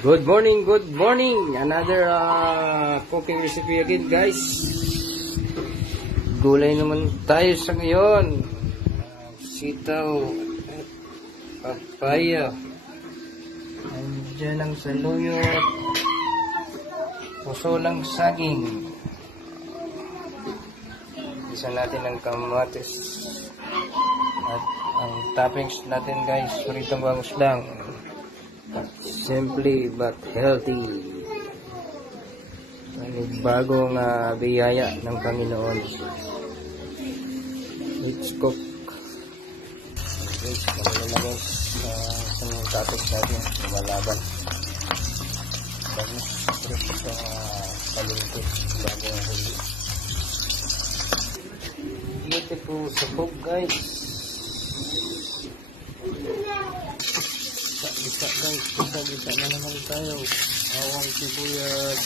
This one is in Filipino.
Good morning, good morning. Another cooking recipe again, guys. Gulay naman tayo sa ngayon. Sitaw, papaya. Andiyan ang saluyot. Puso lang saging. Isa natin ang kamatis. At ang toppings natin, guys, suritang bangus lang. Simply but healthy. Bagong biyaya ng Panginoon. Let's cook. Guys, naman sa topic natin, lumalaban. Bagong stress sa palingkit. Bagong huli. Beautiful sa cook, guys. Bisa guys, bisa na naman tayo. Bawang sibuyas.